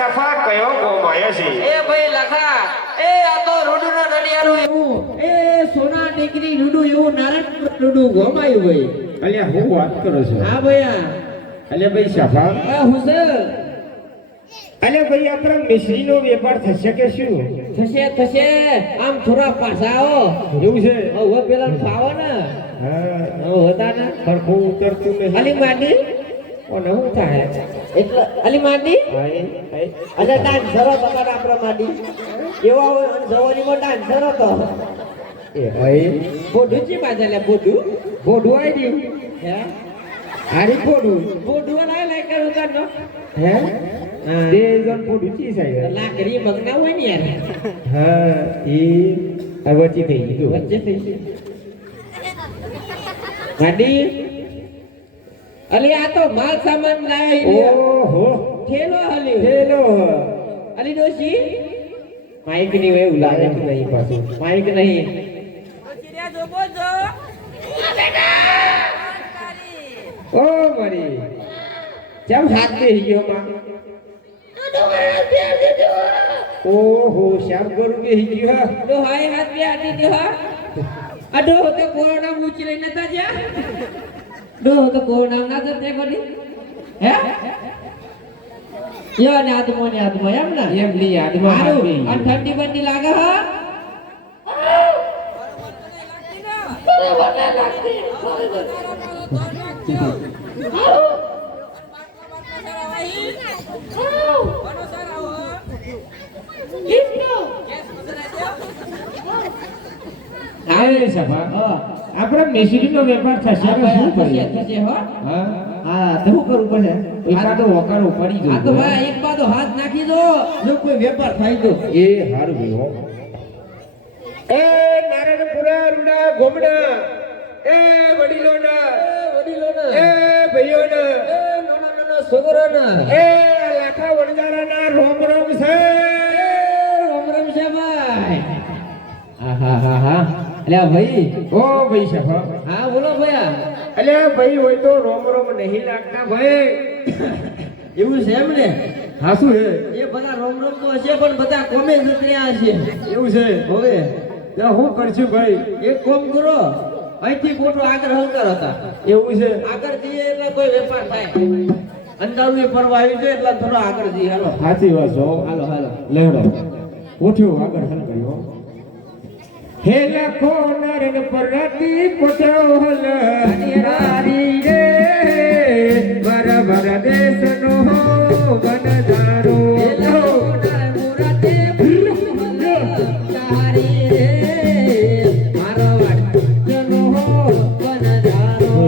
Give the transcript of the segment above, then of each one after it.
સફા કયો ગોમાય છે એ ભાઈ લખા એ આ તો રૂડુ નો નડિયારું એવું એ સોના ટીકરી રૂડુ એવું નારાયણ રૂડુ ગોમાયું ભાઈ અલ્યા હું વાત કરો છો હા ભૈયા અલ્યા ભાઈ સફા એ હુસેન અલ્યા ભાઈ આપણા મિશ્રીનો વેપાર થશે કે શું થશે આમ થોડા પાછા આવો એવું છે હવે પેલા ફાવો ને હા હવે હતા ને સરખું ઉતરતું નહીં અલી માંડી ઓને હું થાય એટલે અલી માંડી અલે ડાન્સરો તમારા આપણા માંડી એવા હોય અને જવાનીમાં ડાન્સરો તો એ ભાઈ બોડું ચી બાજુ લે બોડું આવી ગયું હે હારી પોડું લાય કરું કાનો હે તે જણ પોડું ચી સાહેબ લાકડી મગના હોય ને યાર હા એ વચ્ચે થઈ ગયું વચ્ચે થઈ ગયું ગાડી અલી આ તો માલ સામાન લાવી ઓહો થેલો હલી હેલો અલી ડોશી માઈક ની વે ઉલાગે નહીં પાછું માઈક નહીં ઓ મરી જેમ હાથ દે ગયો માં ઓહો શ્યામ કરું કે ગયો હા તો હાય હાથ બે આટી દે હા અડો તો કોરોના મૂચી લઈને તા જા ડો તો કોરોના ના જતે કોની હે યો ને આદમો એમ ને એમ ની યાદમાં મારું આ ઠંડી બંડી લાગે હા આપડે મિશ્રીનો વેપાર થશે તો શું કરીએ થશે હો હા હા તો શું કરવું પડે એકાદો વકારો પડી આ ગયો તો ભાઈ એક બાજુ હાથ નાખી દો જો કોઈ વેપાર થાય તો એ હારું ભાઈ હો એ નારાયણપુરા રૂડા ગોમડા એ વડીલોના એ ભાઈઓના એ નાના છોકરાના એ લાખા વણજારાના રોમ રોમ છે રામ છે ભાઈ હા અલ્યા ભાઈ ઓ ભાઈ સફા હા બોલો ભૈયા અલ્યા ભાઈ હોય તો રોમ રોમ નહીં લાગતા ભાઈ એવું છે એમ ને હા શું હે એ બધા રોમ રોમ તો હશે પણ બધા કોમે ઉતર્યા હશે એવું છે હવે ત્યાં હું કરશું ભાઈ એક કોમ કરો અહીંથી મોટો આગળ હલકાર હતા એવું છે આગળ જઈએ એટલે કોઈ વેપાર થાય અંધારું ફરવા આવ્યું છે એટલે થોડો આગળ જઈએ હાલો સાચી વાત છો હાલો હાલો લેવડો ઉઠ્યો આગળ હલ કર્યો હે લખો નરન પરતી પોટ્યો હલ નારી રે બરાબર દેશનો વનધારો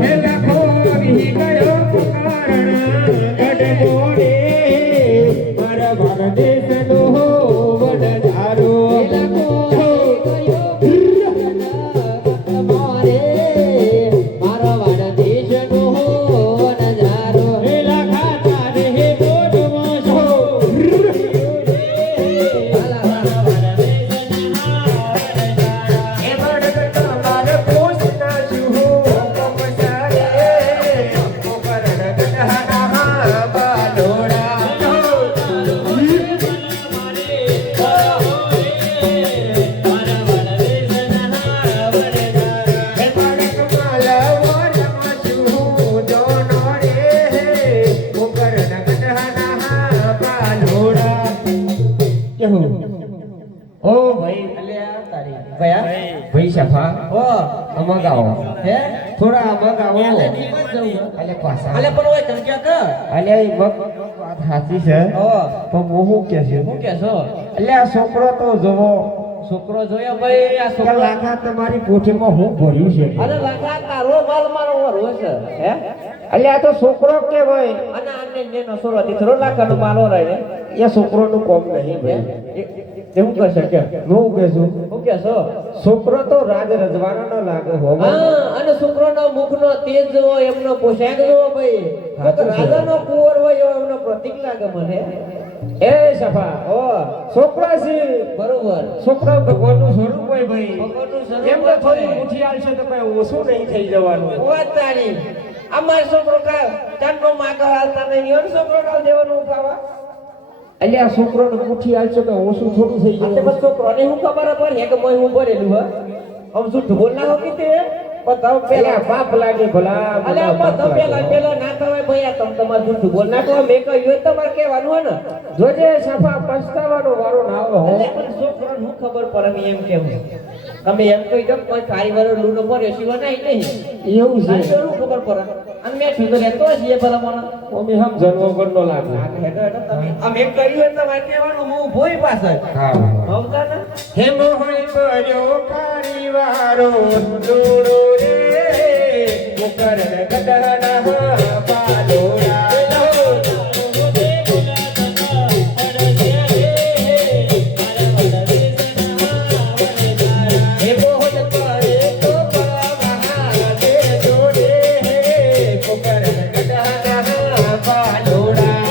હે લખો વી ગયો કારણ ગડગો રે બરાબર દેશનો વનધારો ઓ ભાઈ અલ્યા તારી ભયા ભાઈ સફા ઓ મગાવો હે થોડા મગાવો અલે નીકળ જવું અલે પાછા અલે પણ ઓય ચમક્યા કર અલે એ વાત સાચી છે ઓ પણ હું કે છે હું કે છો એટલે આ છોકરો તો જોવો છોકરો જોયો ભાઈ આ કે છોકરો લાખા તમારી કોઠીમાં હું ભર્યું છે અરે લખા તારો માલ મારો વરો છે હે એટલે આ તો છોકરો કેવાય અને આને નેનો સોરવાથી થોડો લાખાનો માલો રહે એ છોકરોનું કોમ નહીં ભાઈ તે હું કહી શકે હું કે છું હું કે છો છોકરો તો રાજ રજવાડા નો લાગે હોવો હા અને છોકરોનો મુખનો તેજ જોવો એમનો પોશાક જોવો ભાઈ સાચું છે. રાજાનો કુંવર હોય એવો એમનો પ્રતીક લાગે મને એ સફા ઓ છોકરા છે બરોબર છોકરા ભગવાનનું સ્વરૂપ હોય ભાઈ ભગવાનનું સ્વરૂપ એમ તો થોડી હોય. ઉઠી આવશે તો કઈ ઓછું નહીં થઈ જવાનું વાત તારી અમાર છોકરો કા ચાંદનો માગા હાલતા નહીં એનો છોકરો કાલ દેવાનું ખાવા એટલે આ છોકરોને ઉઠી આવશે તો ઓછું થોડું થઈ આ તે જવાનું બસ છોકરોને હું ખબર પડે કે મોય હું ભરેલું હે આમ જૂઠું બોલ ના હો કીતે પણ તાવ પેલા પેલા પાપ લાગે ભલા અલે બધા આમાં પાપ તો પેલા લાગે. પેલા ના કહેવાય ભાઈ આ તમ તમાર જૂઠું બોલ ના કહો મેં કહ્યું હોય તમારે કહેવાનું હોય ને જોજે સફા પછતાવાનો વારો ના આવે હો અલે પણ છોકરોને હું ખબર પડે મેં એમ કેમ તમે એમ કહી દો કોઈ કારીગર લૂનો પર એસી નહીં એવું છે આ શું ખબર પડે અને મેં ઠીક રહેતો છીએ ભલા મને અમે હમ જન્મ વગરનો લાગે હેડો હેડો તમે આમ એમ કહ્યું હોય તમારે કહેવાનું હું ભોય પાછળ હા ભવતા ને હે મોહઈ બર્યો કારીવારો દોડો રે મુકર ગદના પાલોરા હે મોહન કરે તો પાવા દે દોડે મુકર ગદના પાલોરા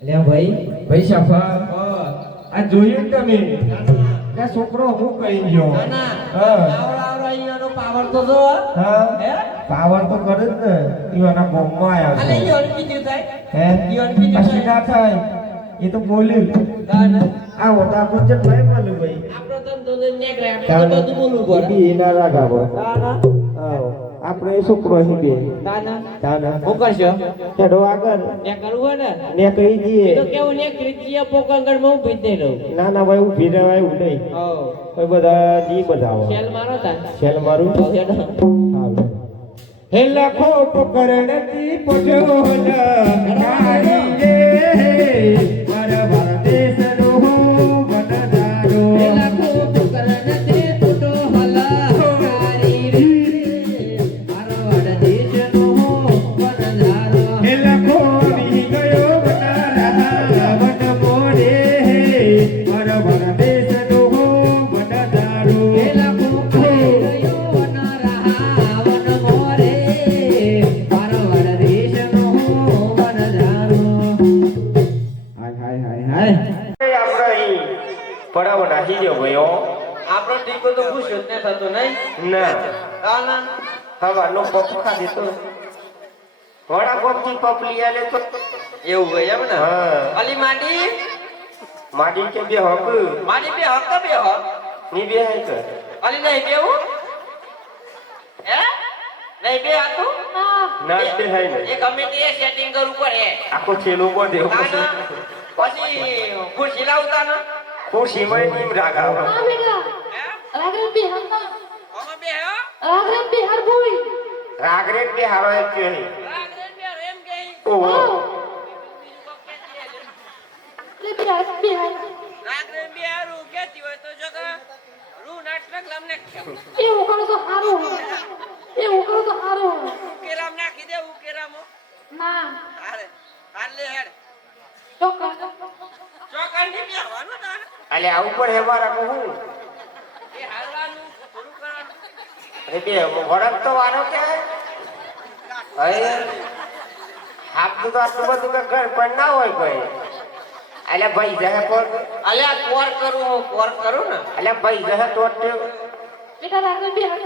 ભાઈ સફા આ જોયું ને તમે કે છોકરો હું કહી ગયો ના ના હા આવડો આવડો અહીંયાનો પાવર તો જો હા હે પાવર તો કરે જ ને ઈવાના બોમ્બમાં અલે આવ્યા ઈ ઓન બીજું થાય હે ઈવન બીજું પછી ના થાય એ તો બોલ્યું ગાના આ હોતા ગુજર ભાઈ માલું ભાઈ આપણો તો નેકરે આપણે તો બધું બોલવું પડે બી ના રાખાવો ગાના આવો આપણે છોકરો હી બે ગાના તાના હું કરશો હેડો આગળ ને કરવું ને ને કહી દઈએ તો કેવું ને ક્રિચિયા પોકાંગડ માં ઉભી દઈ રહું ના ના ભાઈ ઊભી રહેવાય એવું નહીં ઓ કોઈ બધા જી બધાવો શેલ મારો તા છેલ મારું તો હેડો આવે હે લાખો પકરણતી પટોલ કાઢી રે મારા દેશનો વનદારો એ લાખો પકરણતે ફોટો હલાકારી રે મારો દેશનો વનધારો હે લાખો વી ગયો વનરાહા વન મોરે મારા દેશનો વનદારો એ લાખો ગયો ના રહા વન મોરે મારો દેશનો વનધારો હાય હાય હાય હાય આપણે અહીં પડાવ નાખી દો ભાઈઓ આપણો ટીકો તો ખુશ જ ને થતો નહીં ના ગાના હવાનો પપ ખાધી તો વડા પપથી પપ લઈ આલે તો એવું હોય એમ ને હા અલી માડી માડી કે બે હક માડી બે હક બે હક ની બે હે કે અલી નહીં બેવું હે નહીં બે હતું ના બે હે ને એ ગમે તે સેટિંગ કરવું પડે આખો છેલો પર દેવો ગાના પછી ખુરશી લાવતા ને ખુશી માં નીમ રાગાવ हाँ बेटा હે रागरन बिहार ना ઓમાં બે હે रागरन बिहार बोई રાગરે બે હારો એક કે હે રાગરેન બે એમ કે ઓહો ले बिहार बिहार રાગરેન બે હારું કેતી હોય તો જો કે રૂ નાટક લામને ये उकरो तो हारो ये उकरो तो हारो ઉકેરામ નાખી દે ઉકેરામો ना હારે હાલે હેડ ચોકા ચોકંડી બે હવાનું તાર અલે આ ઉપર હે મારા કો હું એ હાલવાનું પૂરું કરવાનું અરે બે વડક તો વારો કે હે હાથ તો આટલું બધું કે ઘર પણ ના હોય કોઈ અલે ભાઈ જહે પર અલ્યા કોર કરું ને અલે ભાઈ જહે તો बेटा रागरन बिहार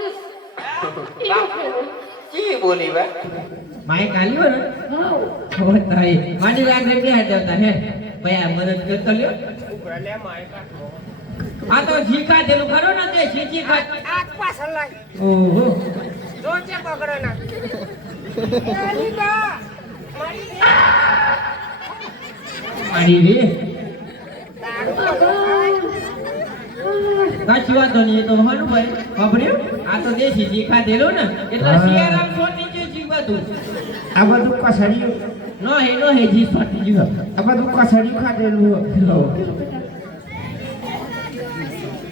ये उकरो કી બોલી બે માઈક આલ્યો ને हाँ ઓ તાઈ માડી રાગરે બે હાથ દેવતા હે ભાઈ આ મદદ કરતો લ્યો આ તો જીખા દેલું ખરો ને તે શીખી ખા આગ પાછળ લાગ ઓહો જો છે પકડો ના એની તો માડી રે સાચી વાત નહીં એ તો હાનું ભાઈ ખબર્યું આ તો દેશી જીખા દેલું ને એટલે સિયારામ છોટી જે જીવતું આ બધું કસડિયું નો હે જી છોટી જીવ આ બધું કસડિયું ખાધેલું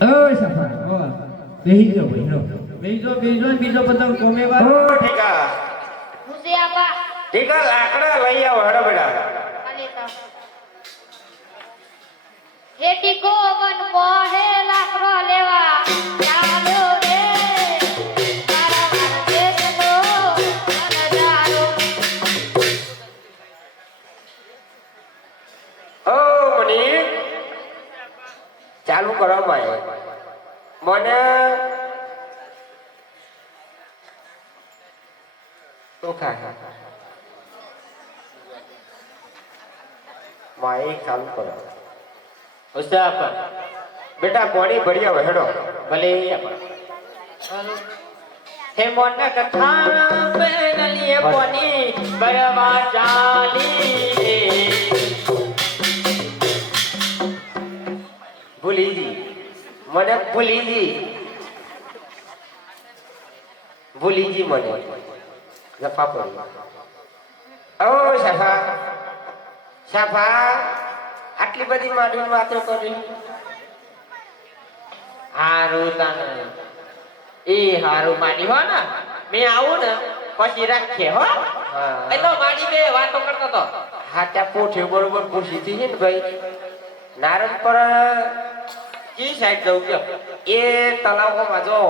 ઓય સફા ઓ બેહી ગયો ભાઈ નો બીજો બીજો પતંગ કોમે વાર ઓ ઠીકા मुझे आपा ઠીકા લાકડા લઈ આવો હેડો બેટા लेता हेटी को वन मोहे लाकड़ो लेवा चालो रे तारा वर देश नो नजारो ઓ મની ચાલુ કરો ભાઈ મને તો ખા માઈક ચાલુ કરો ઉસ્તાદ બેટા પાણી ભરી આવો હેડો ભલે હે મોન કથા બેનલીએ પોની બરવા ચાલી ભૂલીજી મને ભૂલીજી મને જફા પડી ઓ શાફા આટલી બધી મારી વાતો કરી હારું તાને એ હારું માડી હો ને મેં આવું ને પછી રાખીએ હો એ તો માડી બે વાતો કરતો તો હાટા પોઠે બરોબર પૂછી હતી ને ભાઈ નારદ પર કી સાઈડ જવું કયો એ તલાવમાં જો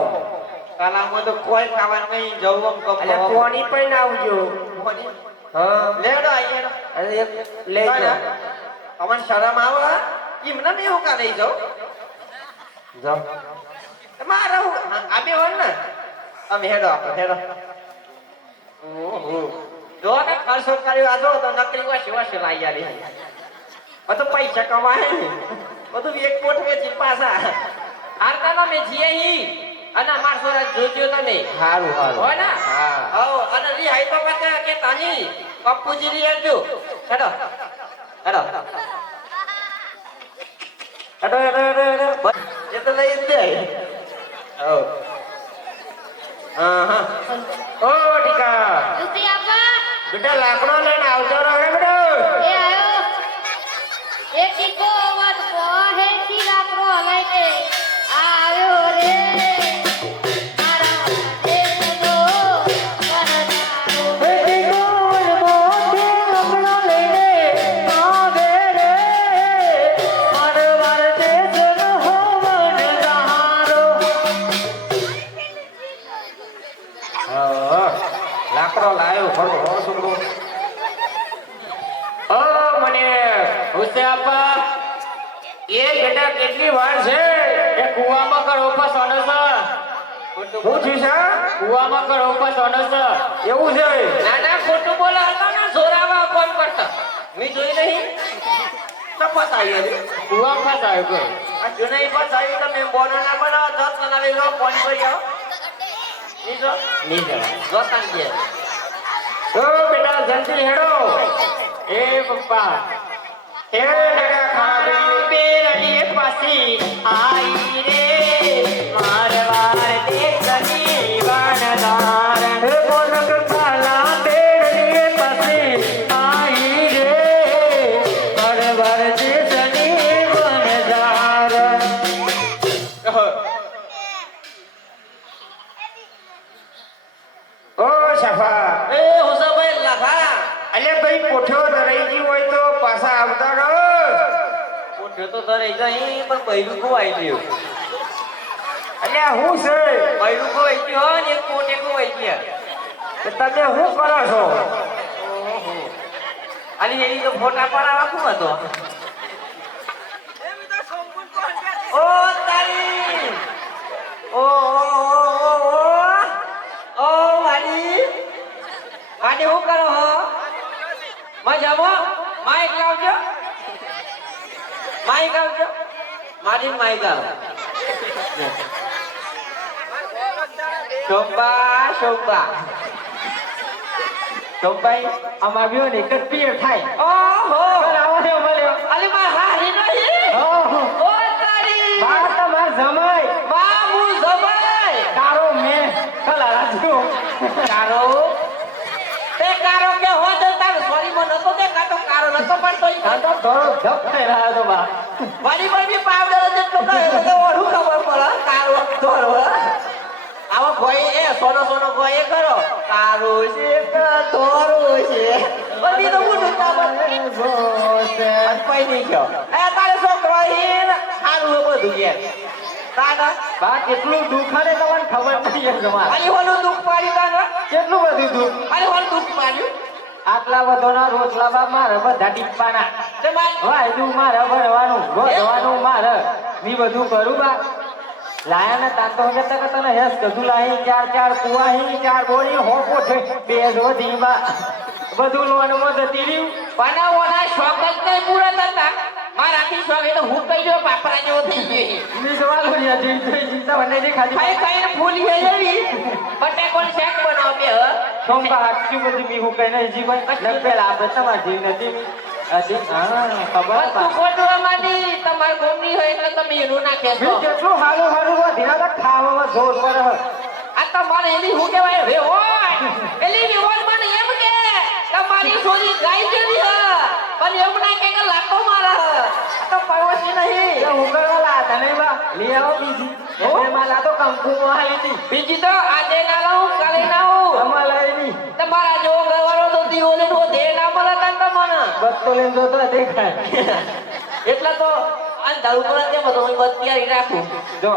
કાલામાં તો કોઈ ખાવાનું નહીં જવું આમ એટલે કમ પાણી પણ આવજો હા લેડો આઈ લેડો અને એક લઈ જાઓ અમન શરમ આવે ઈમ ને મેં હું કા લઈ જાઉં જાઓ મારા આબે હોન ને અમે હેડો આપણે હેડો જો કે ખર્ચો કર્યો આ જો તો નકરી વાસી લાઈ યારી બધું પૈસા કમાય ને બધું એક કોટ વેચી પાછા આરતાનો મે જીએ હી અને માર સોરા જોજો તમે હારું હારું હોય ને હા હો અને રી હાઈ તો કે તાની પપ્પુજી રી આવજો હેડો હેડો હેડો એ તો લઈ જ દે હો હા ઓ ટીકા જુતી આપા બેટા લાકડો લઈને આવતો રહો બેટો એ આયો એક ટીકો વન કોહે થી લાકડો લઈને આવ્યો રે મારા દેશનો વરદારો લાકડો લાયો ખરો હો છોકરો ઓ મને હુસે આપા એ બેટા કેટલી વાર છે એ કુવામાં કરો ઉપર સોનો છે હું છું છે કુવામાં કરો ઉપર સોનો છે એવું છે ના ના ખોટું બોલો હતા ને જોરાવા કોણ કરતા મેં જોઈ નહીં તપાસ આવી હતી કુવામાં ફસાયો કોઈ આ જુનાઈ ફસાયું તો મેં બોનો ના બનાવો દસ બનાવી લો ફોન કરી આવો નીચો નીચો જોતા કે ઓ બેટા જલ્દી હેડો એ પપ્પા એ લગા ખાબી બેરણી પાસી આઈ રે મારવાર દેશની વાનદાર હે મોનક ખાલા બેરણી પાસી આઈ રે મારવાર દેશની વાનદાર ઓ સફા એ હુસાભાઈ લખા અલે ભાઈ પોઠો ધરાઈ ગઈ હોય તો પાછા આવતા રહો પોઠો તો ધરાઈ ગઈ પણ બૈરું કો આવી ગયું અલે હું છે બૈરું કો આવી ગયો ને એક પોઠે કો આવી ગયા તો તમે શું કરો છો ઓહો અલી એની તો ફોટા પડાવવા શું હતો ઓ તારી ઓ માડી શું કરો હો મજામાં માઈક લાવજો માઈક આવજો મારી માઈક આવ શોભા શોભાઈ આમ આવ્યો ને એક જ પીએ થાય ઓહો આવો ને મળ્યો અલી માર હારી નહીં ઓહો ઓ તારી બા તમાર જમાઈ બા હું જમાઈ કારો મે કલા રાજુ કારો તે કારો કે હો તો તાર સોરી મો નતો તે કાતો કારો નતો પણ તોય કાતો ધોરો ધપ થઈ રહ્યો તો બા વાડી પર બી પાવડર જેટલો કહે તો ઓઢું ખબર પડે કારો ધોરો આવો કોઈ એ સોનો કોઈ કરો કારો છે ધોરો છે બધી તો મોટું કામ છે અટપાઈ નહીં ગયો એ તારે છોકરો હીર હારું બધું કે તાના બા કેટલું દુખ ને તમને ખબર નહીં જમા અલી ઓલું દુખ પાડી તાના કેટલું બધું દુખ અરે ઓલું દુખ પાડ્યું આટલા બધોના રોટલા બા મારે બધા ટીપાના તે વાયદું મારે ભરવાનું ગોધવાનું મારે મી બધું કરું બા લાયા ના તાંતો હગતા કરતા ને હેસ કદુ લાહી ચાર કુવાહી ચાર બોરી હો કોઠે બે જોધી બા બધું લોન માં જતી રહ્યું બનાવવાના શોખ જ નહીં પૂરા થતા મારાથી શોખ એટલે હું કઈ જો પાપરા જેવો થઈ ગયો ની સવાલ હોય જીતા બને ની ખાધી ખાઈ ફૂલી હે જવી બટેકોન શેક બનાવ બે સોમબા હાચું બધું મી હું કઈ નહીં જીવાય ન પેલા આપણે તમાર જીવ નથી ખબર તું કોટવા માંડી તમાર ગોમની હોય એટલે તમે એનું નાખે છો જેટલું હારું વધીના ખાવામાં જોર પડે આ તો મને એની હું કહેવાય રે હોય એલી ની ઓર મને એમ કે તમારી સોરી ગાય જેવી હ પણ એમ ના કે લાતો મારા તો પૈસી નહીં હું કરવા લાતા નહીં બા લી આવો બીજી એ માલા તો કંકુ માં હતી બીજી તો આજે ના લાવું કાલે ના આવું અમાલા એની તમારા જો ગવારો તો દીઓલે નો દે ના મળે તન તમને બત્તો લઈને તો દેખાય એટલા તો અંધારું પર તેમ તો હું બત્તિયારી રાખું જો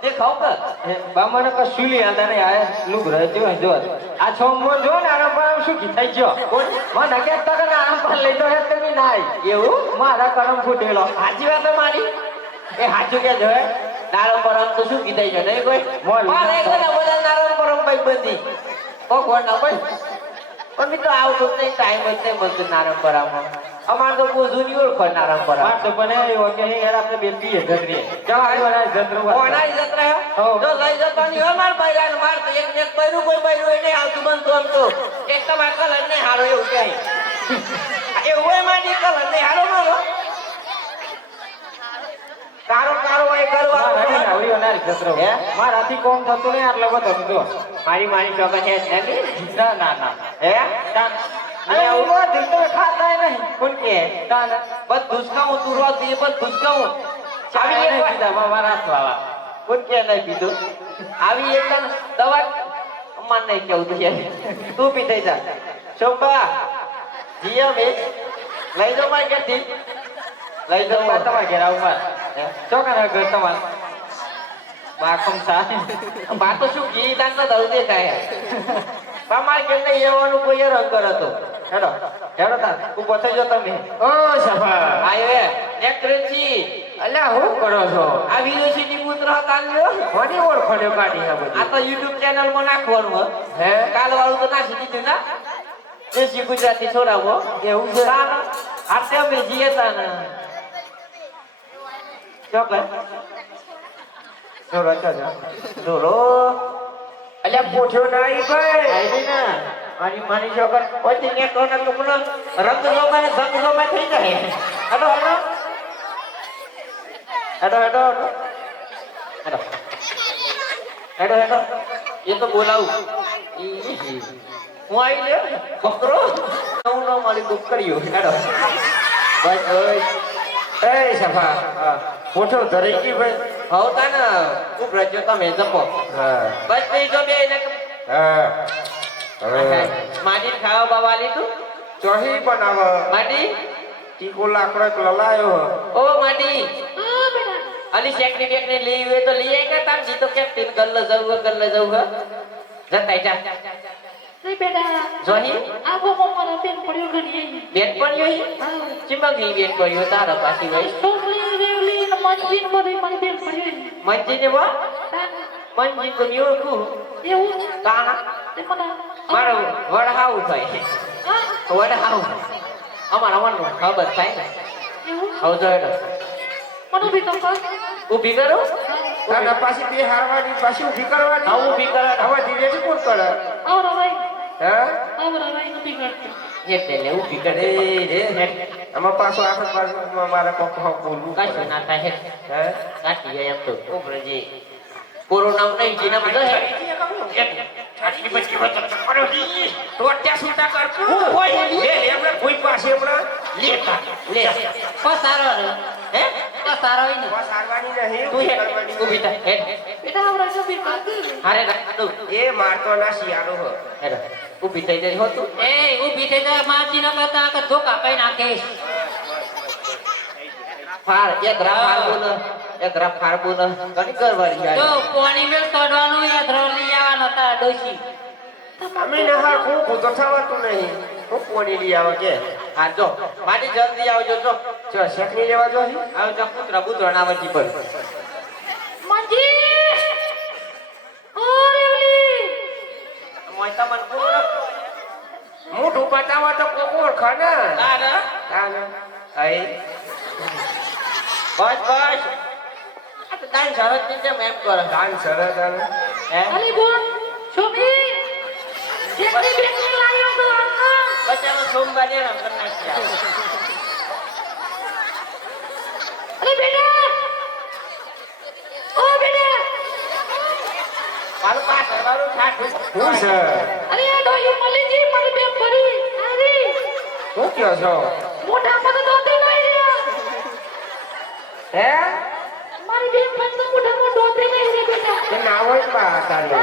તે ખાવ કે બા મને કશું લી આતા નહીં આ લુક રહ્યો જો આ છોમો જો ને આરામ પર શું કી થઈ ગયો કોણ મને કે તક ને આરામ પર લઈ તો હે તમે નાઈ એવું મારા કરમ ફૂટેલો હાજી વાત મારી એ હાજુ કે જો નારમ પરમ તો શું કી થઈ ગયો નહીં કોઈ મારે એક બધા નારમ પરમ ભાઈ બંધી ઓ કોણ ના ભાઈ પણ મિત્રો આવતો જ નહીં ટાઈમ જ નહીં મળતો નારંગપરામાં અમાર તો બહુ જૂની ઓળખ નારંગપરા માર તો બને એવો કે યાર આપણે બે પીએ જગરીએ જા આવ્યો ના જતરો ઓનાઈ જત્રા જો લઈ જવાની અમાર બૈરાન માર તો એક બૈરું કોઈ બૈરું એને આવતું બનતું આમ તો એક તમાર કલર નહીં હારો એવું કહે એ હોય માની કલર નહીં હારો મારો કારો હોય કરવા આવડ્યો ના જતરો હે? મારાથી કોમ થતું નહીં આટલો બધો જો મારી ચોકન છે નથી ના હે અને ઉલો દીતો ખાતા નહીં કોણ કે તાન બધું જ ખાઉં તું રોજ એ બધું જ ખાઉં ચાવી આવી નહીં એક કીધા મારા હાથવાળા કોણ કે નહીં પીધું આવી એક દવા અમાર નહીં કેવું તું તું પી થઈ જા શોભા જીયા મે લઈ જાઓ મારી ઘરથી લઈ જાઓ તમારા ઘેર આવું માર ચોકાના ઘર તમાર બાખમ સા બા તો શું ઘી દાન નો દળ દેખાય તમારે કેમ નહીં એવાનું કોઈ રંગ હતો હેડો તાર ઊભો થઈ જાઓ તમે ઓ સફા આયો એક રેચી અલ્યા હું કરો છો આ વિદેશી પુત્ર હતા લ્યો કોની ઓળખોડ્યો કાઢી આ બધી આ તો YouTube ચેનલ માં નાખવાનું હે કાલ વાળું તો નાખી દીધું ના દેશી ગુજરાતી છોડાવો એવું છે આ તે અમે જીએ તા ને ચોકર ચોરો ચાજા દોરો અલ્યા પૂછ્યો નહીં ભાઈ આઈ ને મારી છોકર ઓથી ને કોને કુમનો રંગ જોમાં ને સંગ જોમાં થઈ જાય હેડો એ તો બોલાવું હું આવી લે બકરો હું ન મારી દુઃખ કર્યું હેડો બસ એ સફા પૂછો ધરી ગઈ ભાઈ હવતા ને ખૂબ રજો તમે જપો હા બસ નહીં જો બે ને હા હવે માટી ખાવા બાવા લીધું ચોહી બનાવ માટી ટીકો લાકડો એક લલાયો ઓ માટી હા બેટા અલી શેકની બેકની લઈ હોય તો લઈ આય કે તાર જી તો કેપ્ટન ગલ્લે જવું જતાઈ જા રે બેટા જોહી આ ગોમો મારા બેન પડ્યો ઘણી બેટ પડ્યો હી ચિંબંગી બેટ પડ્યો તારા પાછી ભાઈ છોકરી રેવલી ને મજબીન બધી મારી બેન પડ્યો મંજી ને બા મંજી તો યોકુ એવું તાણા તે મને મારો વડહાઉ થાય હા વડહાઉ અમારા મનનું ખબર થાય ને એવું હવે જો હેડો મને બી તો કર ઊભી કરો તાના પાછી બે હારવાની પાછી ઊભી કરવાની હા ઊભી કરો હવે ધીરેથી કોણ કરે આવરા ભાઈ હે આવરા ભાઈ નથી કરતી એટલે ઊભી કરે રે આમાં પાછો આખો બાજુમાં મારે કોક બોલવું કાશી ના થાય હે કાશી જાય એમ તો ઉપર જે કોરોના નહીં જીના બધો હે આટલી બચી વાત કરો તો અત્યારે છૂટા કરતું કોઈ લે આપણે કોઈ પાસે હમણાં લેતા લે પસારો રે હે પસારો ઈ બસ હારવાની નહીં તું હે ઊભી થા હે બેટા આવરા જો બી કર હારે રાખો એ મારતો ના શિયાળો હો હેડો ઊભી થઈ જાય હો તું એ ઊભી થઈ જાય માજી ન કરતા કે ધોકા કઈ નાખીશ ફાર એક રાફાર બોલ એક રાફાર બોલ ઘણી કરવાની જો જાય પાણી મેં સોડવાનું એ ધ્રોલી આવવાનો તા ડોશી અમે નહાર ખૂબ તો થવાતું નહીં હું કોની લઈ આવે કે હા જો માટી જલ્દી આવજો જો જો શેકની લેવા જો આવજો પુત્ર પુત્ર નાવજી પર મંજી ઓ રેવલી મોય તમન પૂરો મોઢું બતાવો તો કોક ઓળખા ને તારા તાને આઈ બસ બસ આ તો કાઈ શરત ની જેમ એમ કરે દાન સરસ આને હે અલી બોલ છોમી કેટલી બેટી લાયો તો આ બચારો સોમવારે રંગ નાખ્યા અરે બેટા ઓ બેટા મારું પાછળ વાળું ઠાઠું હું છે અરે આ ડોહી મલીજી મારી બે પડી આરી હું કયો છો મોઢા પર દોતે નહીં રહ્યા હે મારી બે પડી મોઢામાં દોતે નહીં રે બેટા કે ના હોય બા તારી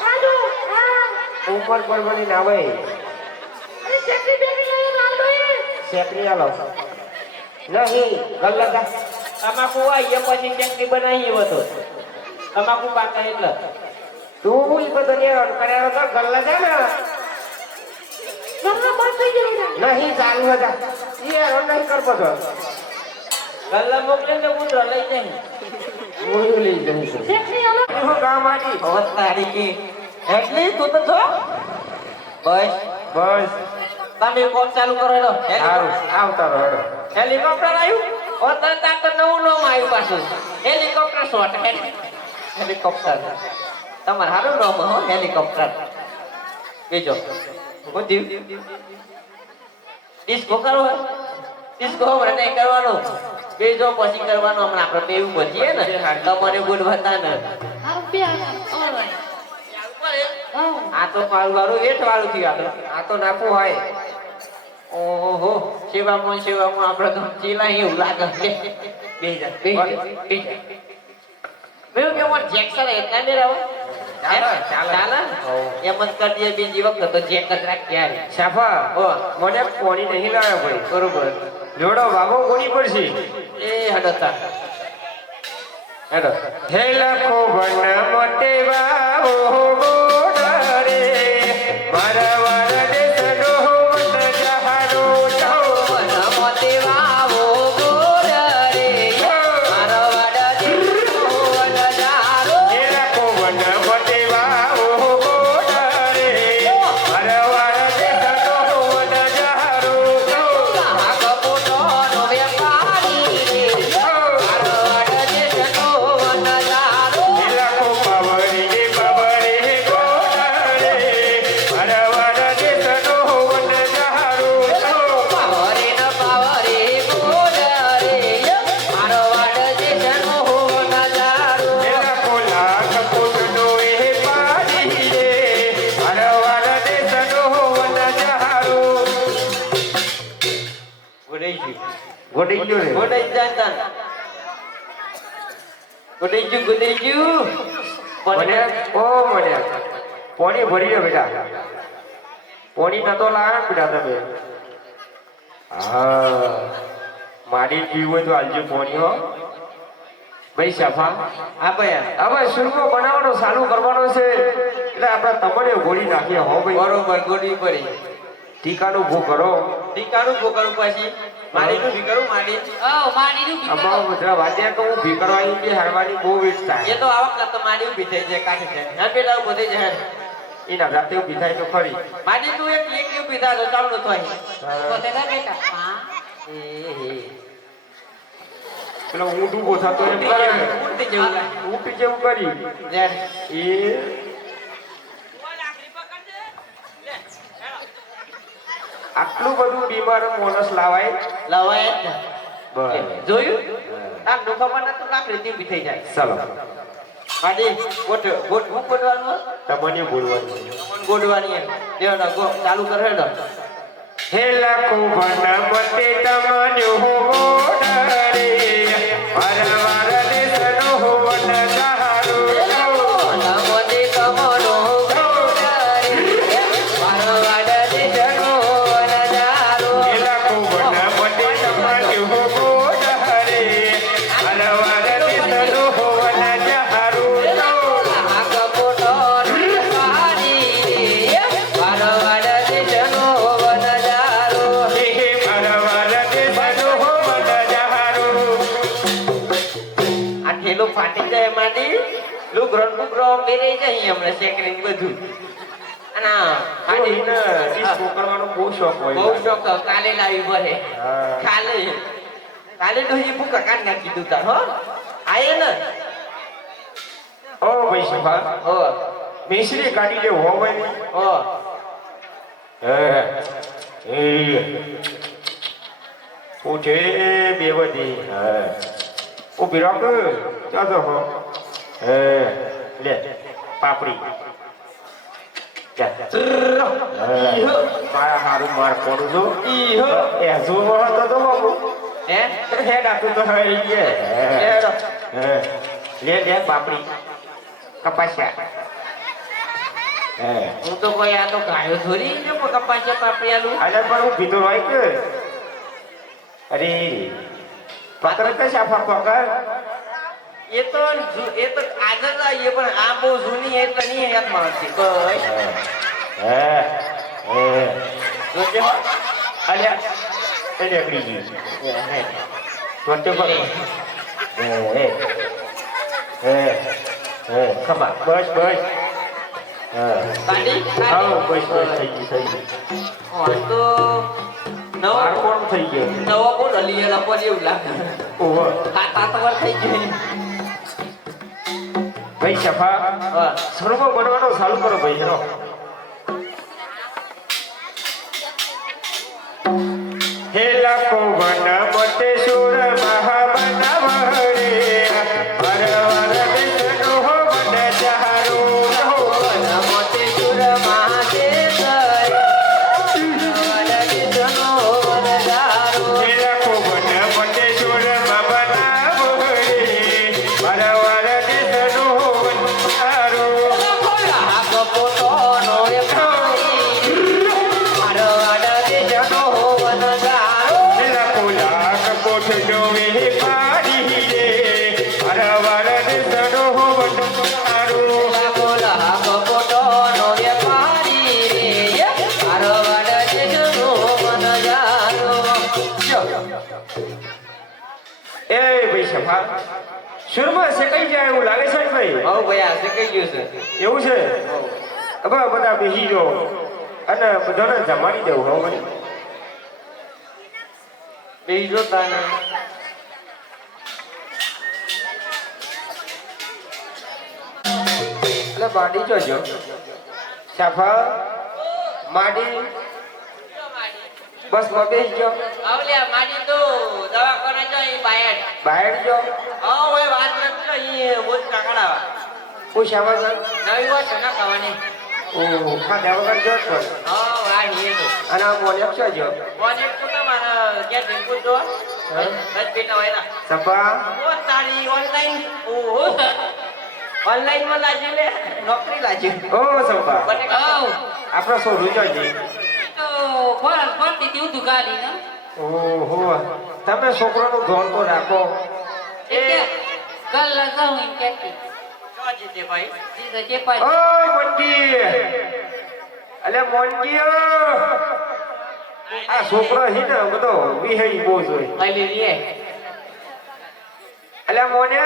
હાલો હા ઉપર બળબડી ના હોય અરે કેટલી બેટી લાયો લાલો શેકની આલો નહીં ગલ્લા તમાકુ આઈએ પછી ચટણી બનાવી હતો તમાકુ પાકા એટલે તું ઈ બધો નેરો કર્યો તો ગલ્લા છે ને ઘરના બંધ થઈ જાય નહીં ચાલુ હતા ઈ હેરો નહીં કર બધો ગલ્લા મોકલે ને પુત્ર લઈ જાય હું લઈ જઈશ કેટલી આલો હું ગામ આડી તારીખી એટલી તું તો જો બસ બસ તમે કોમ ચાલુ કરો હેલો સારું આવતા રહો હેડો. હેલિકોપ્ટર આવ્યું ઓ તરત આ તો નવું નામ આવ્યું પાછું હેલિકોપ્ટર શોટ હેલિકોપ્ટર તમારે સારું નામ હો હેલિકોપ્ટર બીજો હું થયું ડિસ્કો કરો ડિસ્કો હમણાં નહીં કરવાનો બીજો પછી કરવાનો હમણાં આપણે બે એવું બચીએ ને તમારે બોલવાતા ને હારું બે ઓલરાઈટ આ તો મારું વાળું એઠ વાળું થયું આ તો નાખવું હોય ઓહો સેવામાં આપણે તો ચીલા એવું લાગે બે જા મેં કેવું જેક્સર એટલા ને રહો ચાલે એમ જ કરી દઈએ બીજી વખત તો જેક જ રાખ ક્યારે સાફા ઓ મને કોણી નહીં લાવ્યો ભાઈ બરોબર જોડો બાબો કોની પડશે એ હડતા હેડો હે લખો બન મોટે બાબો ગોડરે મારા વારા દેશ નો મન જહારો જાઓ મોતે વાવો ગોરે મારો વાડા દેશનો નજારો હે લખો બન મોટે બાબો ગોડરે મારા વારા દેશ નો મન જહારો જાઓ આ કપૂટો નો વેપારી રે મારો વાડા દેશનો નજારો હે લખો બાબરી રે બાબરે ગોડરે મારા વારા દેશ નો મન જહારો જાઓ પાવરે ન પાવરે ગોરે મારો વાડા દેશનો નજારો એના કોલા કપૂતનો એ પાડી રે હરવાર દેશનો વન જહારો ગોડાઈ ગયું ગોડી ગયો રે ગોડાઈ જાતા ગોડાઈ ગયું મને ઓ મને પોણી ભરી લે બેટા પોણી નતો લાવ્યા બેટા તમે હા મારી પીવું હોય તો આલજો પોણી હો ભાઈ સાફા આ ભયા હવે સુરમો બનાવવાનો ચાલુ કરવાનો છે એટલે આપણે તમને ગોળી નાખીએ હો ભાઈ બરોબર ગોડી પડી ટીકાનું ભૂ કરો ટીકાનું ભોગવું પછી મારીનું ભી કરું મારી માડીનું અમારો બધા વાદ્યા તો હું ભી કરવાની કે હારવાની બહુ વેટ એ થાય તો આ વખત તો મારી ઊભી થઈ જાય કાઢી જાય હા બેટા ઉભો થઈ જાય એના રાતે ઊભી થાય તો ખરી મારી તું એક એક ઊભી થા તો ચાલુ થાય પોતે ના બેટા હા પેલો ઊંટ ઊભો થતો એમ કરે ને. ઉડતી જેવું લાગે. ઊંટ જેવું કરી લે. એ આટલું બધું બીમાર માણસ લાવાય લવાય જ ને. બરાબર જોયું આમ ડોખા પર તો લાકડી થી ઊભી થઈ જાય ચાલો માડી ગોટ ગોટ હું ગોટવાનું તમને બોલવાનું ગોડવાની એમ દેવડા ગો ચાલુ કર હેડો હે લાખો ભના મતે તમાન્યો હો ગોડરે પરવાર દેશનો હો વન સહારો નમોદે કમનો મારવાડ દેશનો નજારો હે લાખો ભના મતે તમાન્યો હો ગોડરે પરવાર દેશનો હો વન સહારો આ કપોટો પાડી મારવાડ દેશનો નજારો હે પરવાર દેશનો હો વન સહારો આ ઠેલો ફાટી જાય માડી લુગરો બેરાઈ જાય હમણાં શેકરી બધું અને માડી એને ડિસ્કો કરવાનો બહુ શોખ હોય બહુ શોખ કાલે લાવી ભરે હા. કાલે તો એ ભૂકા કાઢ નાખી દીધું તાર હો આયે ને ઓ ભાઈ સભા હો મિશ્રી કાઢી લે હો ભાઈ હો ઉઠે બેવદી ઉભી રાખ ચાલો હો લે પાપડી મારા હારું માર પડું છું એ હજુ તો તો બાબુ હે હે ડાકું તો હવે લેડો. લે લે પાપડી કપાસ્યા હું તો કોઈ આ તો ગાયો ધોરી ને કપાસે પાપડિયાલું અરે પણ હું પીધો હોય કે અરે પકડ કે સાફા પકડ એ તો આગળ આવીએ પણ આ બહુ જૂની એટલે નહીં યાદમાં આવતી કોઈ જોજે હો. અલ્યા એ નીકળી ગઈ તો પકડ ખમા બસ બસ હા કાઢી હા કાઢી બસ બસ થઈ ગઈ હા તો નવો માર કોણ થઈ ગયો નવો કોણ હલીએલા પર એવું લાગે ઓહો હાથ વાર થઈ ગઈ ભાઈ સફા હા સર્વ બનવાનો ચાલુ કરો ભાઈ હેરો હેલા કો વન મતે સુર મહાબનવ રે વર વર દેશનો હો વન જહારો હો મોતે સુર મહાદે હેલા કો વન મતે સુર મહાબનવ રે વર વર દેશનો હો વન જહારો હેલા કો લાખ કોઠ જોવે પાડી રે વર વર દેશનો હો વન જહારો એ ભાઈ સફા સુરમાં શેકાઈ જાય એવું લાગે છે ને ભાઈ એવું છે હવે બધા બેસી જો અને બધાને જમાડી દેવું હવે મને એટલે બાડી જોજો સફા માડી બસ માં બેસી જો બહાર જો હું શામાં છું ઓ ખાધા વગર જો છો અને આ મોને છો જો સફા ઓનલાઈન માં લાજી લે નોકરી લાજી ઓ સફા આપણો સોરું જોજે ઓહો તમે છોકરાનું ધોન તો રાખો ઓય મોનજી અલે મોનજી આ છોકરો હી ને બધો વિહળી બહુ જોઈ અલે મોને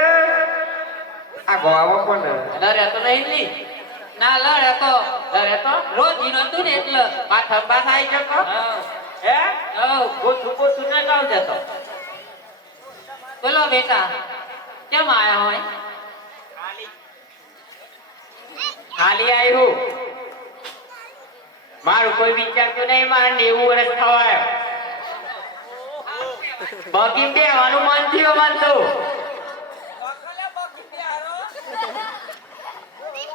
આ ગોવા કોને ના લડે તો રોજ નતું ને એટલે માથા બાથા આવી જતો હે ગોથું ના કાવ જતો બોલો બેટા કેમ આયા હોય ખાલી આવ્યું મારું કોઈ વિચારતું નહીં મારે 90 વર્ષ થવાય બગી બેવાનું મન થયું માનતું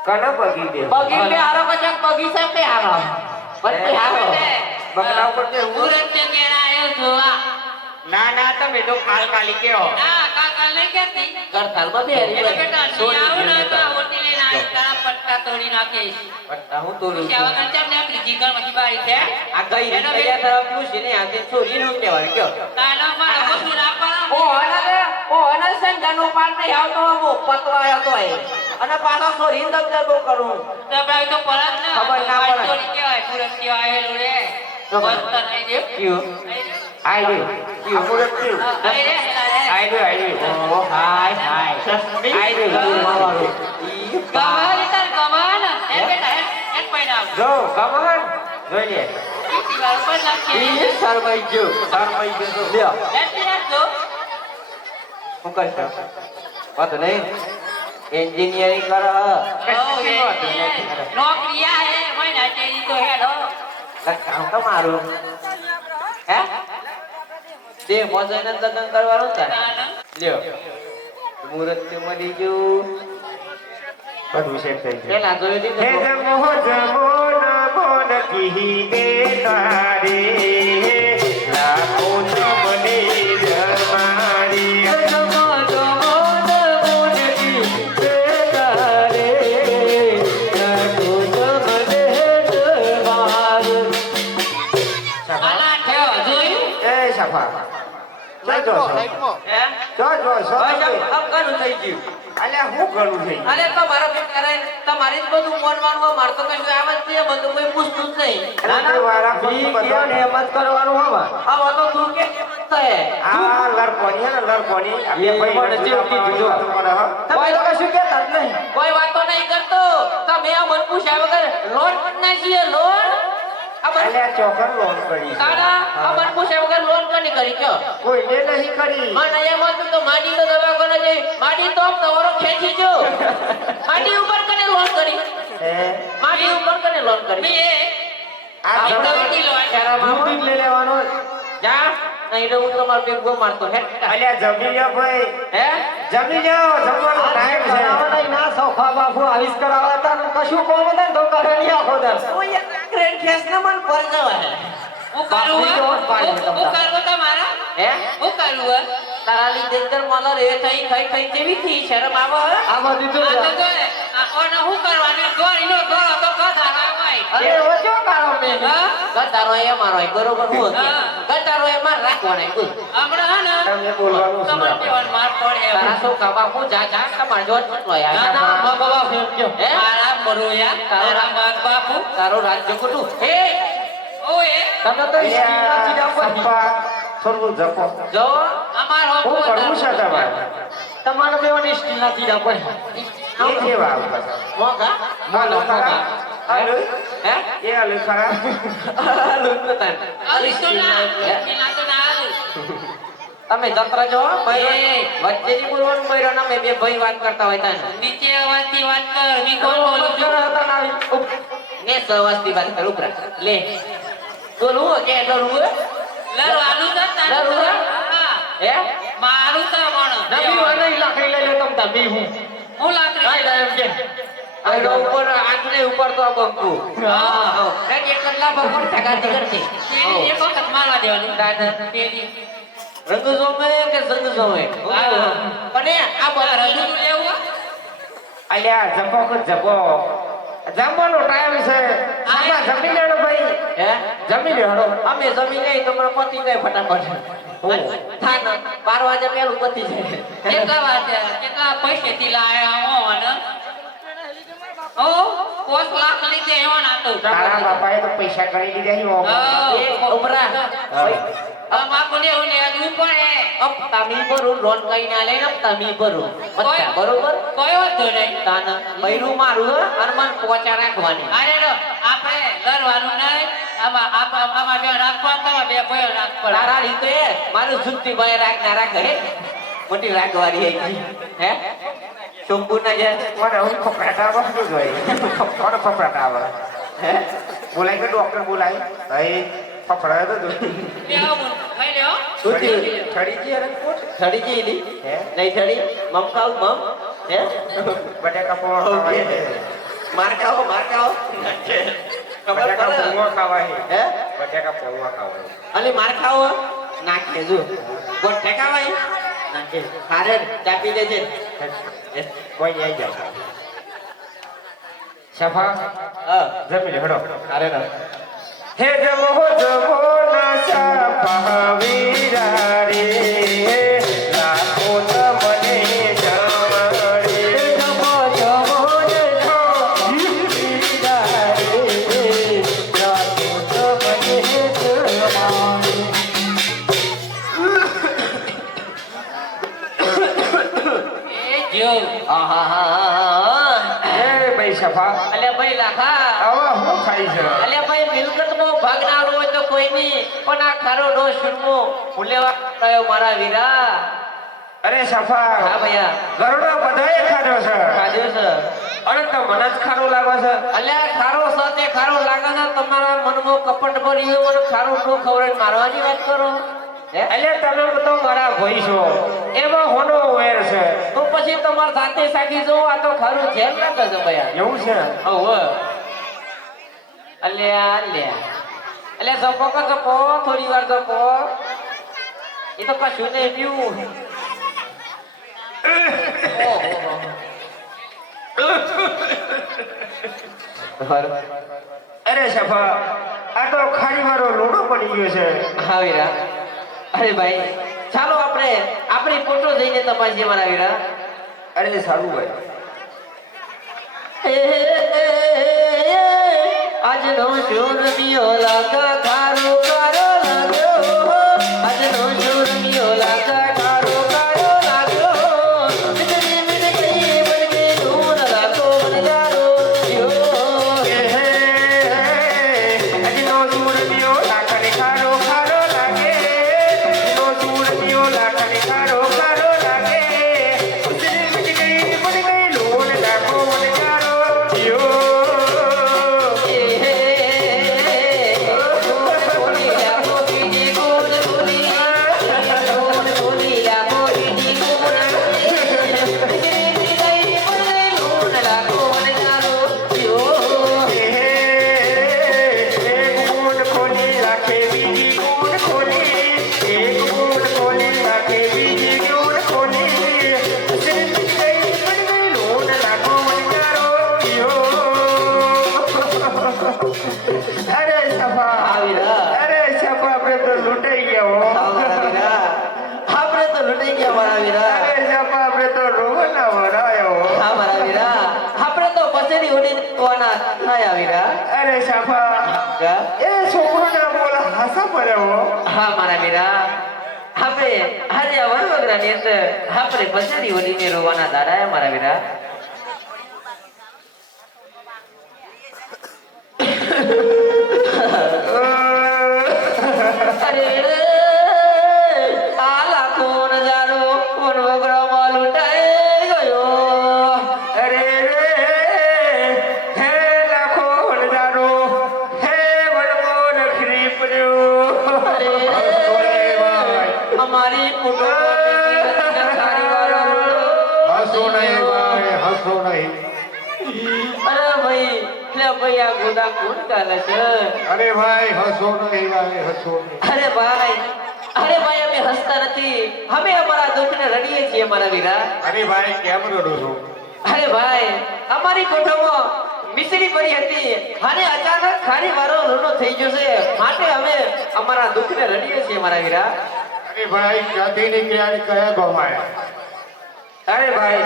કના બગી દે બગી બે હારો કચાક બગીચા તે હારો બત્તી હારો બકલા ઉપર કે સુરત કે કેરા આયો જોવા ના તમે તો ખાલી કેવો ના કાલ નહીં કેતી કરતાલ માં બેરી એટલે બેટા નહીં આવું ને તો હોટેલે ના તારા પટ્ટા તોડી નાખીશ પટ્ટા હું તોડું છું આવા કંચા ને ત્રીજી ઘર માંથી બારી છે આ ગઈ ને કયા તરફ પૂછીને આગે ચોરી નું કહેવાય કયો તાનો મારા બધું રાખવાનો ઓ અનલ સંગનો પાર નહીં આવતો હું પતવાયો તો અને પાછો ચોરી દબદબ કરું દબાઈ તો પરત ને ખબર ના પડે ચોરી કહેવાય પૂરત કહેવાય લોડે બસ્તર આઈ દે ક્યું આઈ દે આપુરત કે આઈ દે ઓ હાય આઈ દે માવારો કમાલ તાર કમાલ એ બેટા એક પૈડા જો કમન જોઈ લે ઈ વાર પર નાખી ઈ સરવાઈ ગયો તો લ્યો લેતી રાખજો હું કરશો વાત નહીં એન્જિનિયરિંગ કર નોકરી આ હે મહિના ચેરી તો હેડો કામ તો મારું હે તે મોજને લગન કરવાનું તારે લ્યો મુહૂર્ત તે મળી ગયું બધું સેટ થઈ ગયું પેલા જોઈ હે દીધું જમો મોન કી બે તારે લાખો મને જમારી તમારી બધું મન માનવા મારતો કશું આવે જ નહીં બધું કોઈ પૂછતું જ નહીં કરવાનું હવે આવો તો તું કે આ લડકોની હે ને લડકોની આપણે ભાઈ કોઈ વાતો નહીં કરતો તમે તમે આ મન પૂછ્યા વગર લોન કરી નાખીએ લોન આ મને અલ્યા ચોકન લોન કરી છે. તારા આ મન પૂછ્યા વગર લોન કની કરી કયો કોઈને નહીં કરી. મને એમાં તું તો માડી તો દવાખાને જઈ માડી તો તમારો ખેંચી જો માડી ઉપર કને લોન કરી હે માડી ઉપર કને લોન કરી આ જમીન દૂધ લઈ લેવાનો. જા નહીં તો હું તમારો બેગો મારતો હે અલ્યા જમી લ્યો ભાઈ. હે જમી લ્યો જમવાનો ટાઈમ છે. ના સોફા બાફુ આવીશ કરાવવા હતા ને કશું કોમ હતા ને તો કરે નહીં આખો દસ. ઓય ટ્રેન ખેસ ને મન પર જવા હે હું કરું તમારા હે હું કરું તારા લીધે દર મલર એ થઈ ખાઈ ખાઈ કેવી થઈ શરમ આવે હે આમાં દીધું આ છે. તો ઓને હું કરવાનું દોરીનો દોરો તો કથા હોય અરે ઓછો કાળો મે ગતારો એ મારો એ બરોબર હું કે ગતારો એ માર રાખવાનો એ બોલ હમણાં હે ને તમને બોલવાનું શું તમારે રાખે? કેવાનું માર પડે તારા શું કાબા હું જા જા તમાર જોત મતલો યાર ના, ના, મા બાબા ફેમ ગયો હે મારા બરોયા તારા બાપ બાપુ તારો રાજ્ય કુટુ હે ઓએ તમે તો અલ્યા સપ્પા થોડું જપો. જો અમારો હું કરવું છે તમારે? તમારો બેવાની સ્ટીલ ના ચીડા પર એ કેવા આવતા? મોગા હાલો ખરા. હાલો. હે એ હાલો ખરા. લુંતન અલિસ્ટોના એના તો ના આલે તમે જત્રા જો ભાઈ વચ્ચેની બોલવાનું મયરો ના મે બે ભાઈ વાત કરતા હોય તાને નીચે અવાજથી વાત કર મી કોણ બોલું છું ને સવાસથી વાત કર ઉપરા લે બોલું કે ડરું લડવાનું તો તને લડવું? હા હે મારું તો મણ નબી વાને લાખી લઈ લે તમ તબી હું હું લાકડી કાઈ દે એમ કે આ ઉપર આંખને ઉપર તો આ બંકુ હા એક કટલા બપોર ટકાતી કરતી તેરી એક વખત મારવા દેવાની દાદા તેરી રંગ જોમે કે સંગ જોમે અને આ બધા રજૂ લેવું અલ્યા જપો કે જપો. જમવાનો ટાઈમ છે. આમાં જમી લેણો ભાઈ. હે જમી લેણો. અમે જમી લઈ તમારા પતિ જાય ફટાફટ થાન 12 વાગે પેલું પતિ જાય કેટલા વાગ્યા કેટલા પૈસેથી લાયા હો અને ઓ 5 લાખ લીધે એવો ના તો તારા બાપાએ તો પૈસા કરી લીધા છે. એ ઉમરા આમાં કોને ઓને આજુ પડે તામી પર લોન લઈને આલે ને તામી પર બરોબર કયો તો નહીં તાન બૈરું મારું હનુમાન પોચા રાખવાની અરે રો આપણે લડવાનું નહીં આમાં બે રાખવા તમારે બે ભયો રાખવા તારા રીતે મારું સુત્તી ભાઈ રાખના રાખે હે મોટી રાખવાની હે શંભુ ના જે મને હું ખપરાટા આવડતું જ હોય. કોને ખપરાટા આવડે? હે બોલાય કે ડોક્ટર બોલાય? ભાઈ ફફડાયો તો જોઈ. લેવો ખાઈ લેવો સુત્તી છડી જી અરે છડી જી ની હે? નહીં છડી મમ ખાવ મમ હે બટાકા પૌવા ખાવાય છે. માર ખાઓ ખબર બટાકા પડે પૌવા ખાવાય. હે બટાકા પૌવા ખાવાય. અલી માર ખાઓ નાખે જો ગોટ ઠેકાવાય નાખે હારે ચાપી દેજે કોઈ નહીં જાય. સફા જમી લે હડો. હારે ના હે જમો ના સફા વીરા રે રાખો તમને જમણે. જમો ને વીરા રે રાખો તમને જમણે. એ જો આહા હે ભાઈ સફા અલ્યા ભાઈ લાખા આવા હું ખાઈ છે. અલ્યા ભાઈ મિલકતમાં ભાગ ના હોય તો કોઈ નહીં પણ આ ખારો નો શુરમો ભૂલેવા કયો મારા વીરા અરે સફા હા ભૈયા ગરુડો બધાએ ખાધો છે. કાજુ છે અરે તો મને જ ખારો લાગે છે. અલ્યા ખારો સાથે ખારો લાગે છે તમારા મનમાં કપટ ભરી હોય મને ખારો નો ખવડાવી મારવાની વાત કરો હે અલ્યા તમે તો મારા ભાઈ છો એમાં હોનો વેર છે. તો પછી તમાર સાથે સાગી જો આ તો ખારું જેમ લાગે છે ભૈયા એવું છે. ઓહો અલ્યા જપો કા જપો થોડી વાર જપો એ તો કશું નહીં પીવું અરે સફા આ તો ખાલી મારો લોડો પડી ગયો છે. હા વીરા અરે ભાઈ ચાલો આપણે આપણી ફોટો જઈને તપાસીએ મારા વીરા અરે સારું ભાઈ. આજનો શૂરમિયો લાગા ખારો ખારો લાગ્યો આજનો શૂરમિયો લાગા ખારો ખારો લાગ્યો મિટની મિટની બનકે દૂર લાગો બન જારો યો અરે શાફા એ છોકરો ના બોલ હાસા પડ્યો હા મારા વીરા આપણે આજે આ વડવગરાની અંદર આપણે પછાડી ઓલીને રોવાના દાડા મારા વીરા અરે રે આ લાખો નજારો વડવગરામાં લૂંટાઈ ગયો અરે રે હે લાખો નજારો હે વડવો નખરી પડ્યો અરે અમારી ફોટો હસો નહીં ભાઈ હસો નહીં અરે ભાઈ લે ભાઈ આ ગોદા કોણ ગાલે છે અરે ભાઈ હસો નહીં ભાઈ હસો નહીં અરે ભાઈ અમે હસતા નથી અમે અમારા દુઃખને રડીએ છીએ મારા વીરા અરે ભાઈ કેમ રડો છો અરે ભાઈ અમારી કોઠામાં મિસરી પડી હતી અને અચાનક ખારી વારો રૂનો થઈ ગયો છે માટે અમે અમારા દુઃખને રડીએ છીએ મારા વીરા અરે ભાઈ ક્યાંથી નીકળ્યા અને કયા ગમાયા અરે ભાઈ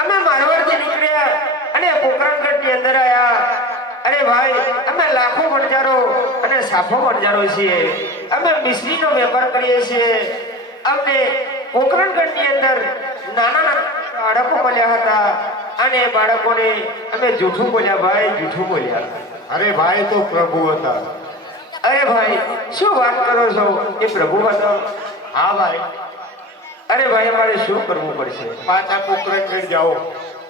અમે મારવાડથી નીકળ્યા અને પોકરણગઢની અંદર આયા અરે ભાઈ અમે લાખો વણજારો અને સાફો વણજારો છીએ અમે મિશ્રીનો વેપાર કરીએ છીએ અમને પોકરણગઢની અંદર નાના બાળકો મળ્યા હતા અને બાળકોને અમે જૂઠું બોલ્યા ભાઈ જૂઠું બોલ્યા અરે ભાઈ તો પ્રભુ હતા અરે ભાઈ શું વાત કરો છો એ પ્રભુ હતા હા ભાઈ અરે ભાઈ અમારે શું કરવું પડશે પાછા પોકરણગઢ જાઓ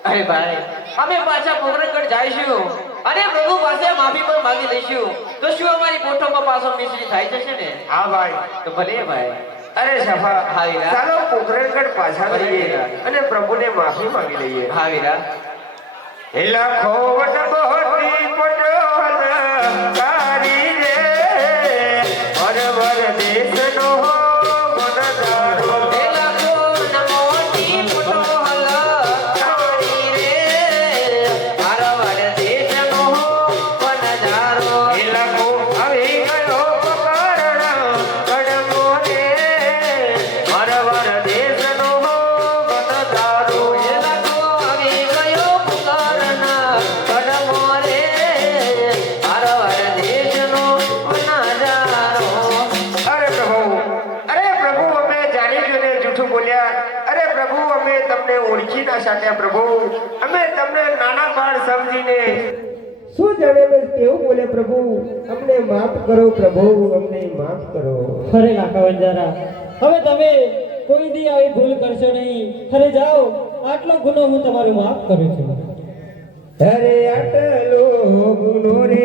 અરે ભાઈ અમે પાછા પોકરણગઢ જઈશું અને પ્રભુ પાસે માફી પણ માંગી લઈશું તો શું અમારી કોઠોમાં પાછો મિશ્રી થઈ જશે ને હા ભાઈ તો ભલે ભાઈ અરે સફા હા વીરા. ચાલો પોકરણગઢ પાછા ભલે લઈએ વીરા. અને પ્રભુને માફી માંગી લઈએ હા વીરા હે લાખો વડબોટી પટોલ કારી રે વરવર દેશનો વનદારો હે લાખો નમોટી પુટોહલ કાળી રે મારવાડ દેશનો વનજારો હે લાખો આવી ગયો પકડણ કડમો રે વરવર દેશનો વનદારો હે લાખો આવી ગયો પુકારના કદમો રે મારવાડ દેશનો વનજારો અરે પ્રભુ અમે જાણી જોઈને જૂઠું બોલ્યા અરે પ્રભુ અમે તમને ઓળખી ના શક્યા પ્રભુ અમે તમને નાના બાળ સમજીને શું જાણે બસ કેવું બોલે પ્રભુ અમને માફ કરો પ્રભુ અમને માફ કરો અરે કાકા વંજારા હવે તમે કોઈ દી આવી ભૂલ કરશો નહીં અરે જાઓ આટલો ગુનો હું તમારો માફ કરું છું અરે આટલો ગુનો રે